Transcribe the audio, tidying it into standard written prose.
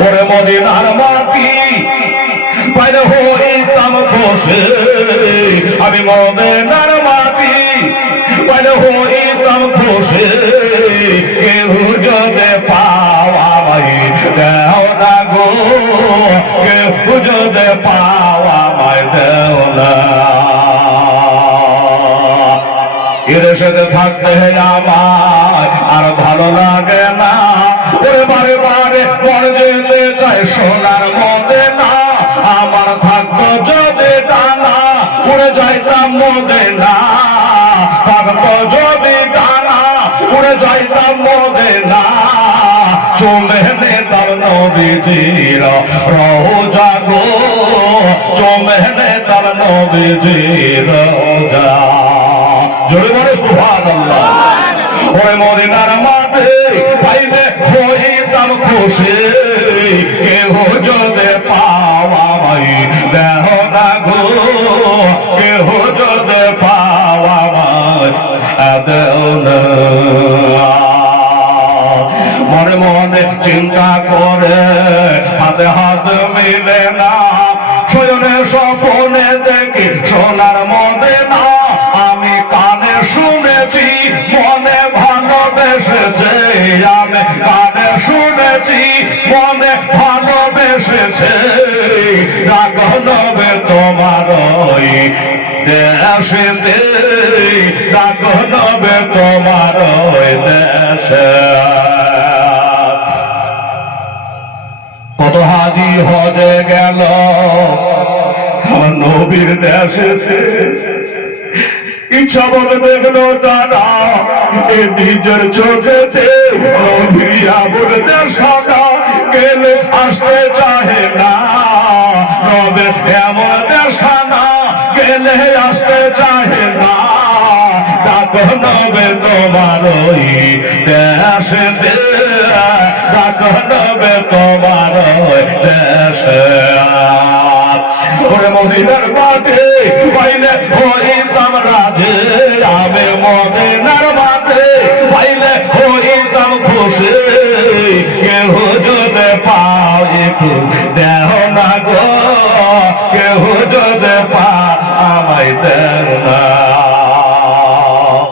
ওরে মদিনার মাটি পাইলে হইতাম খুশি আমি মদিনার মাটি পাইলে হইতাম খুশি কেউ যদি পাওয়া ভাই দেও না গো কেউ যদি পাওয়া ভাই দেও না এদেশে থাকতে আমার আর ভালো লাগে না ওরে বারে বারে মন যেতে চাই সোনার মদিনা আমার থাকতো যদি ডানা উড়ে যাইতাম মদিনা থাকতো যদি ডানা উড়ে যাইতাম মদিনা চলে নেতাম নবীজির রওজা গো চলে নেতাম নবীজির রওজা জোরে বলে সুবহানাল্লাহ ওরে মদিনার মাঠে পাইলে হইতাম খুশি কেহ যদি পাওয়া ভাই দেহ না গো কেহ যদি পাওয়া ভাই দেহ না মনে মনে চিন্তা করে হাতে হাত মিলে না শয়নে স্বপনে দেখি সোনার মদিনা আমি কানে শুনেছি মনে ভালোবেসেছে আমি কানে শুনেছি মনে ভালোবেসেছে ডাক নবে তোমার দেশেতে ডাক নবে তোমার দেশে কত হাজি হজে গেল আমার নবীর দেশেতে ইচ্ছা বলে দেখলো তারা এ নিজের চোখেতে নবীর আবুল দেশটা গেলে আসতে চাহে না নবে এমন দেশখানা গেলে আসতে চাহে না ডাক নবে তোমার ওই দেশে ডাক নবে তোমার ওই দেশে ওরে মদিনার মাঠে পাইলে হইতাম রাজে আমি মদিনার মাঠে পাইলে হইতাম খুশি কেহ যদি পাও একটু